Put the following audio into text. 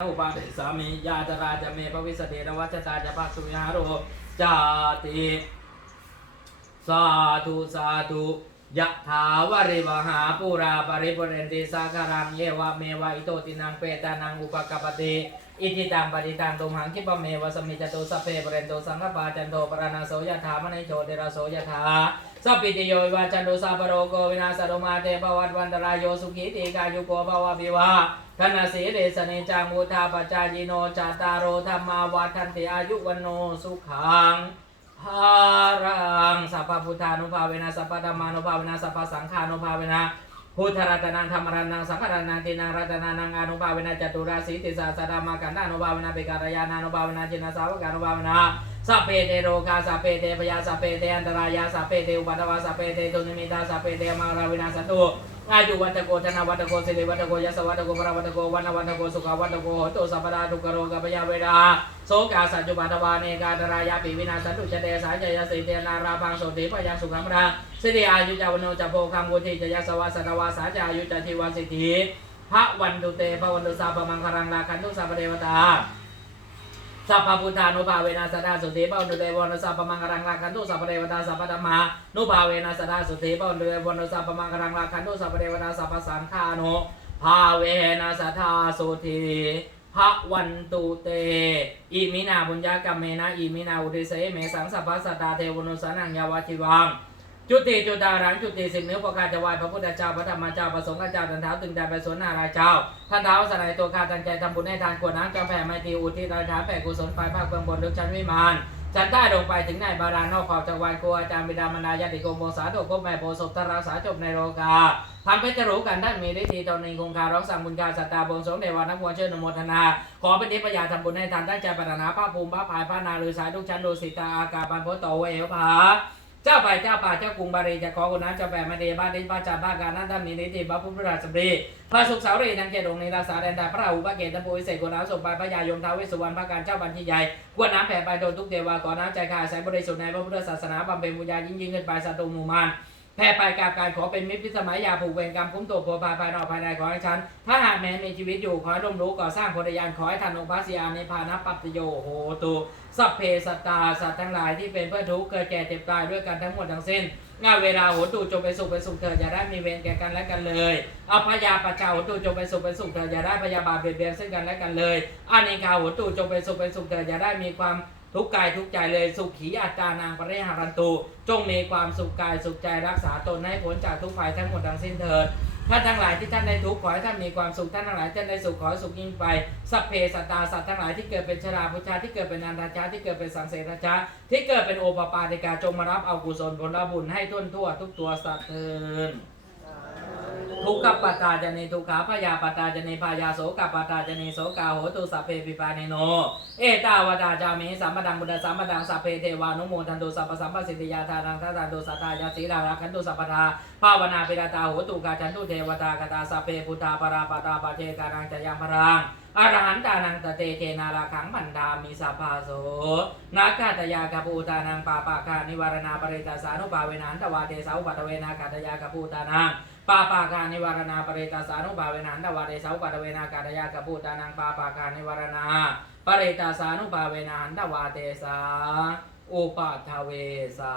อุปาทิสามียาจราจะเมภวิสเดนวัชตาจะภาสุยหาโรจาติ สาธุ สาธุ ยะถาวริวหาปูราปริปุเรนติสาคารังเยวะเมวะอิโตตินังเปตานังอุปกปปติอิทิตังปฏิตังตุมหังคิปะเมวะสมิจตุสพเพปเรนโตสังฆปาจันโตปรณาโสยะถามณิโชติระโสยะถาสัพพิติโยวาจันโตสัพพะโรโกวินาสโรมาเตปวัตวันตรายโยสุขีติกายุโกภวะวิวาธนสีเรสเนจังมุทาปจายโนจาตารโรธรรมาวัฏันติอายุวันโนสุขัง ภารังสัพพพุทธานุภาเวนะสัพพธรรมานุภาเวนะสัพพสังฆานุภาเวนะพุทธรัตนังธรรมรัตนังสังฆรัตนังตินังรัตนังอนุภาเวนะจตุราสีติสาสดามากันนานุภาเวนะเปการยานานุภาเวนะจินสาวกานุภาเวนะ สัพเพเตโรกาสัพเพเตปยาสัพเพเตอันตรายาสัพเพเตอุปัตวาสัพเพเตตุนิมิตาสัพเพเตมาราวินาสันตุอายุวัตโกธนาวัตโกสิริวัตโกยสวัตโกปราวัตโกวันวัตโกสุขวัตโกโหตุสัพพดาทุกโรกปยาเวดาโสกาสัจจุบัตวาเนกาตรายาปิวินาสัตุชเดสายจยสิเตนาราพังโสติปยังสุขัมราสิริอายุจาวโนจโพคังวุติจยสวาสนวาสาจายุจทิวาสิทธิพระวันตุเตพระวันตุสาปมังคารังลาคันตุสัพพเทวตา สัพพพุทธานุภาเวนะสดาสุติปะนุเตวนะสัพพมังครังลาคันตุสัพพเทวตาสัพพธรรมานุภาเวนะสดาสุติปะนุเตวนะสัพพมังครังลาคันตุสัพพเทวตาสัพพสังฆานุภาเวนะสทาสุติพระวันตุเต อิมินาบุญญากรรมเมนะ อิมินาอุติเสเมสังสัพพสัตตาเทวนุสนังยาวาจิวัง จุติจุตารังจุติสิบนิ้วประกาศจะไหวพระพุทธเจ้าพระธรรมเจ้าพระสงฆ์เจ้าตันเท้าตึงใจไปสวนนาราเจ้าท่านเท้าสลายตัวข้าตั้งใจทำบุญให้ทานกวดน้ำจอมแผ่ไมตรีอุทิศรายฐานแผ่กุศลไปภาคเบื้องบนลึกชั้นวิมานชั้นใต้ลงไปถึงในบาดานอกขอบจักรวาลครูอาจารย์บิดามารดาญาติโกมโมสาโตโคแม่โพศพทารักษาจบในโลกาทำเพชรรู้กันท่านมีฤทธิ์ตนในคงคาร้องสั่งบุญการสัตตาบงสงเดวานักบวเชิญนโมทนา ขอเป็นทิพยาทำบุญให้ทานตั้งใจปรารถนาพระภูมิพระภายพระนาลือสายทุกชั้นดูสิตาอากาปันโพโตเอวผา เจ้าไปเจ้าป่าเจ้ากรุงบารีจะขอคุณน้ำเจ้าแปะมาเดบ้านดิบ้านจ่าบ้านการนั่นทำนี้นิติบ้าพุทธราชบรีพระสุขเสารีนางเจดงในรักษาแดนดาพระราหูพระเกศตะปูวิเศษกุณน้ำส่งไปพระยายมท้าวเวสสุวรรณพระการเจ้าบัญชีใหญ่กวนน้ำแผ่ไปโดนทุกเทวาขอน้ำใจข้าใสบริสุทธิ์ในพระพุทธศาสนาบำเพ็ญบุญญายิ่งยิ่งขึ้นไปสัตว์มูมาน แผ่ไปกราบการขอเป็นมิตรพิสมัยยาผูกเวรกรรมคุ้มตัวผัวพายภายนอกภายในขอให้ฉัน ถ้าหากแม้มีชีวิตอยู่ขอให้ร่มรู้ก่อสร้างพธิญาณขอให้ทันองค์พระศรีอานิพานะปัตติโยโหตุสัพเพสตาสัตว์ทั้งหลายที่เป็นเพื่อนทุกข์เกิดแก่เจ็บตายด้วยกันทั้งหมดทั้งสิ้นงานเวลาโหตูจงไปสุขไปสุขเถิดอย่าได้มีเวรแก่กันและกันเลยเอาพยาปัจจาโหตูจงไปสุขไปสุขเถิดอย่าได้พยาบาทเบียดเบียนซึ่งกันและกันเลยอานิกาโหตูจงไปสุขไปสุขเถิดอย่าได้มีความ ทุกกายทุกใจเลยสุขีอัตตานางปริหารันตู จงมีความสุขกายสุขใจรักษาตนให้พ้นจากทุกภัยทั้งหมดทั้งสิ้นเถิดท่านทั้งหลายที่ท่านได้ทุกข์ขอให้ท่านมีความสุขท่านทั้งหลายท่านได้สุขขอให้สุขยิ่งไปสัพเพสัตตาสัตว์ทั้งหลายที่เกิดเป็นชราพุชาที่เกิดเป็นนันทาชาที่เกิดเป็นสังเสราชาที่เกิดเป็นโอปปาติกาจงมารับเอากุศลผลบุญให้ทุ่นทั่วทุกตัวสัตว์เถิน ทุกขปตาจเนทุกขาพยาปตาจเนพยาโสกปตาจเนโสกาโหตุสัพเพปิปาเนโน เอตาวดาจามิสัมปดังบุญสัมปดังสัพเพเทวานุโมทันตุสัพพสัมปสิทธิยาทานังทัตตาตุสัตตายาสีรารักขันตุสัพพทาภาวนาปิรตาโหตุกาจันตุเทวตากตาสัพเพพุทธาปราปตาปเทกานังจยังพรังอรหันตานังตะเตเจนาราขังบันดามิสัพพาโสนาคาตยากปูตานังปาปาคานิวารณาปริตาสานุปาเวนันตวาเตสาอุปัตเวนาคาตยากปูตานัง ปาปาการนิวารณาปริตาสานุภาเวนันตวาเดสาวกัตเวนาการยากะพูตานังปาปาการนิวารณาปริตาสานุภาเวนันตวาเตสาอุปาทเวสา